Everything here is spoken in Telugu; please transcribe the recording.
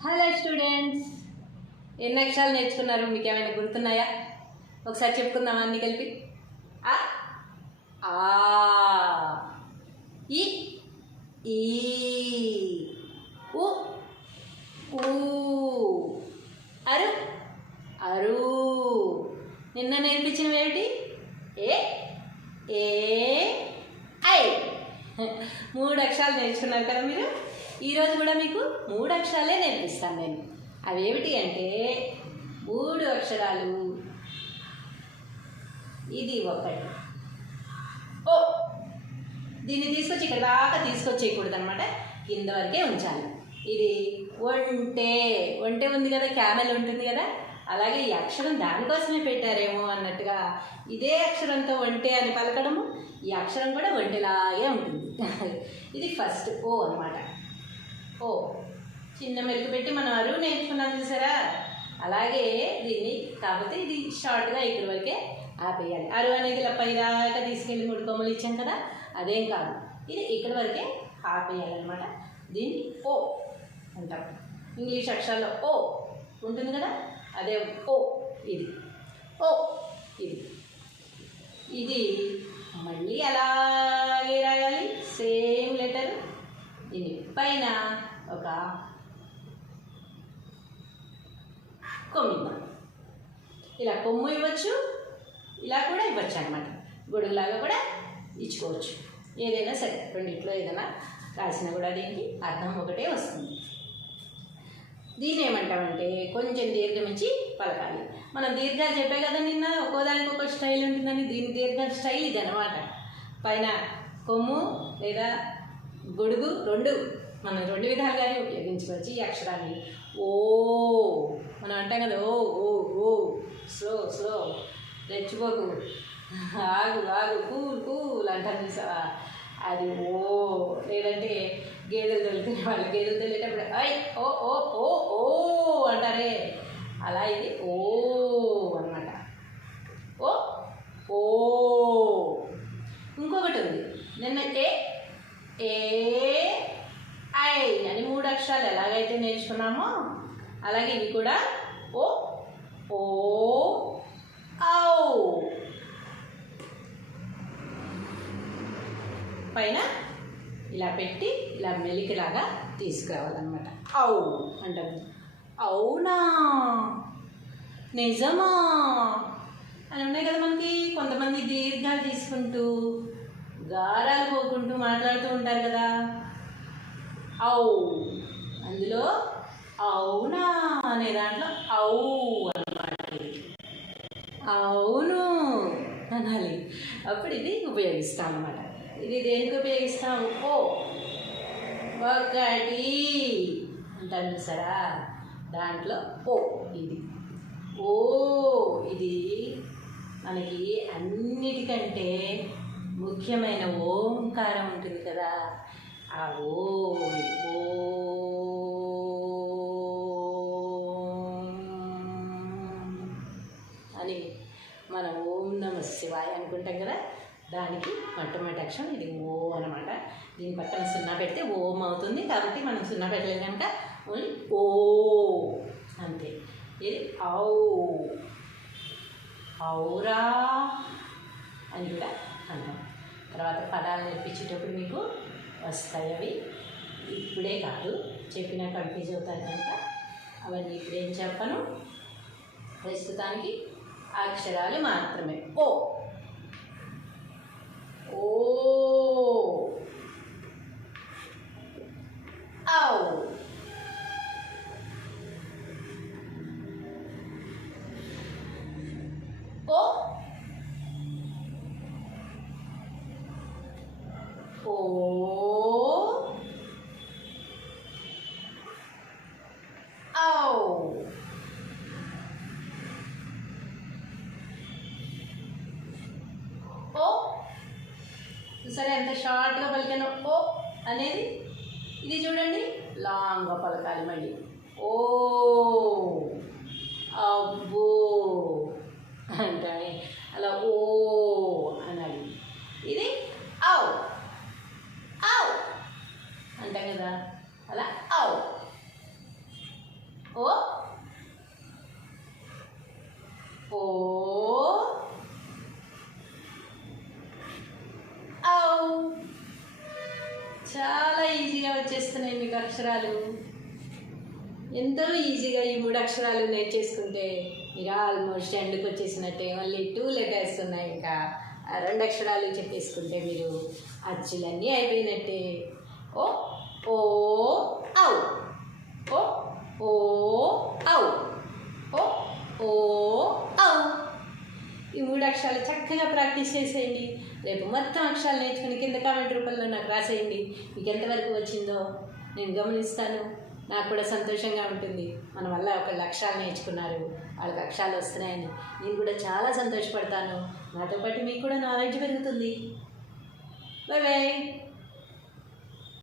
హలో స్టూడెంట్స్ ఎన్ని అక్షరాలు నేర్చుకున్నారు? మీకు ఏమైనా గుర్తున్నాయా? ఒకసారి చెప్పుకుందామా అన్ని కలిపి? ఆ ఆ ఈ ఈ ఉ ఊ అరు అరు. నిన్న నేర్పించినవి ఏమిటి? A A I. మూడు అక్షరాలు నేర్చుకున్నారు కదా మీరు? ఈరోజు కూడా మీకు మూడు అక్షరాలే నేర్పిస్తాను నేను. అవేమిటి అంటే మూడు అక్షరాలు. ఇది ఒకటి. ఓ! దీన్ని తీసుకొచ్చి ఇక్కడ దాకా తీసుకొచ్చేయకూడదు అనమాట కింద వరకే ఉంచాలి. ఇది ఒంటే. ఒంటే ఉంది కదా క్యామెల్ ఉంటుంది కదా. అలాగే ఈ అక్షరం దానికోసమే పెట్టారేమో అన్నట్టుగా ఇదే అక్షరంతో ఒంటే అని పలకడము ఈ అక్షరం కూడా ఒంటెలాగే ఉంటుంది. ఇది ఫస్ట్ ఓ అన్నమాట. ఓ చిన్న మెరుగు పెట్టి మనం అరువు నేర్చుకున్నాం చూసారా? అలాగే దీన్ని కాకపోతే ఇది షార్ట్గా ఇక్కడి వరకే ఆపేయాలి. అరువు అనేది ఇలా పైదాకా తీసుకెళ్ళి మూడు కొమ్మలు ఇచ్చాం కదా అదేం కాదు. ఇది ఇక్కడి వరకే ఆపేయాలన్నమాట. దీన్ని ఓ అంటాం. ఇంగ్లీష్ అక్షరాల్లో ఓ ఉంటుంది కదా అదే ఓ ఇది. ఓ ఇది. ఇది మళ్ళీ అలాగే రాయాలి. Same letter. దీని పైన కొమ్ము కొమ్మిద్దాం ఇలా కొమ్ము ఇవ్వచ్చు ఇలా కూడా ఇవ్వచ్చు అనమాట గొడుగులాగా కూడా ఇచ్చుకోవచ్చు. ఏదైనా సరే రెండిట్లో ఏదైనా రాసినా కూడా దీనికి అర్థం ఒకటే వస్తుంది. దీన్ని ఏమంటామంటే కొంచెం దీర్ఘం ఇచ్చి పలకాలి. మనం దీర్ఘాలు చెప్పే కదా నిన్న ఒక్కోదానికి ఒక స్టైల్ ఉంటుందని దీని దీర్ఘ స్టైల్ ఇది అనమాట పైన కొమ్ము లేదా గొడుగు రెండు మనం రెండు విధాలుగానే ఉపయోగించుకోవచ్చు ఈ అక్షరాన్ని. ఓ మనం అంటాం కదా ఓ ఓ ఓ స్లో స్లో రెచ్చిపోకు. ఆగు ఆగు కూల్ కూల్ అంటాం చూసావా అది ఓ లేదంటే గేదెలు తొలుకునే వాళ్ళు గేదెలు తొలేటప్పుడు ఐ ఓ ఓ ఓ ఓ అంటారే. అలా ఇది ఓ అనమాట ఓ ఓ. ఇంకొకటి ఉంది. నిన్న ఏ ఏ అక్షరాలు ఎలాగైతే నేర్చుకున్నామో అలాగే ఇవి కూడా ఓ ఓ ఔ. పైన ఇలా పెట్టి ఇలా మెలికిలాగా తీసుకురావాలన్నమాట. ఔ అంటారు. అవునా? నిజమా? అని ఉన్నాయి కదా మనకి కొంతమంది దీర్ఘాలు తీసుకుంటూ గారాలు పోకుంటూ మాట్లాడుతూ ఉంటారు కదా. ఔ. అందులో అవునా అనే దాంట్లో ఔ అన్నమాట అవును అనాలి. అప్పుడు ఇది ఉపయోగిస్తాం అనమాట ఇది దేనికి ఉపయోగిస్తాం? ఓ. ఒకటి. అంటాను చూసారా? దాంట్లో ఓ ఇది. ఓ ఇది మనకి అన్నిటికంటే ముఖ్యమైన ఓంకారం ఉంటుంది కదా. ఆ ఓ అని మనం ఓం నమ శివాయ అనుకుంటాం కదా దానికి మొట్టమొదటి అక్షరం ఇది ఓ అనమాట దీని పక్కన సున్నా పెడితే ఓం అవుతుంది కాబట్టి మనం సున్నా పెట్టలేదు కనుక ఓన్లీ ఓ అంతే. ఇది ఔ ఔరా అని కూడా అంటాం. తర్వాత పదాలు నేర్పించేటప్పుడు మీకు వస్తాయి అవి. ఇప్పుడే కాదు చెప్పినా కన్ఫ్యూజ్ అవుతారు కనుక అవన్నీ ఇప్పుడేం చెప్పను. ప్రస్తుతానికి అక్షరాలు మాత్రమే. ఓ. ఓ. ఔ ఓ ఓ ఔ ఓ సరే ఎంత షార్ట్గా పలికాను ఓ అనేది ఇది చూడండి. లాంగ్గా పలకాలి మళ్ళీ. ఓ అబ్బో. అని అలా ఓ అనాలి ఇది ఔ ఔ అంటాం కదా అలా ఔ అక్షరాలు? ఎంతో ఈజీగా ఈ మూడు అక్షరాలు నేర్చేసుకుంటే మీరు ఆల్మోస్ట్ ఎండ్కి వచ్చేసినట్టే. మళ్ళీ టూ లెటర్స్ ఉన్నాయి ఇంకా. రెండు అక్షరాలు చెప్పేసుకుంటే మీరు అచ్చులన్నీ అయిపోయినట్టే. ఓ ఓ ఔ. ఓ ఓ ఔ. ఓ ఓ ఔ. ఈ మూడు అక్షరాలు చక్కగా ప్రాక్టీస్ చేసేయండి. రేపు మొత్తం అక్షరాలు నేర్చుకుని కింద కామెంట్ రూపంలో నాకు రాసేయండి. మీకు ఎంతవరకు వచ్చిందో నేను గమనిస్తాను. నాకు కూడా సంతోషంగా ఉంటుంది. మన వల్ల ఒక లక్ష్యాలు నేర్చుకున్నారు. వాళ్ళకి లక్ష్యాలు వస్తున్నాయని. నేను కూడా చాలా సంతోషపడతాను. నాతో పాటు మీకు కూడా నాలెడ్జ్ పెరుగుతుంది. Bye bye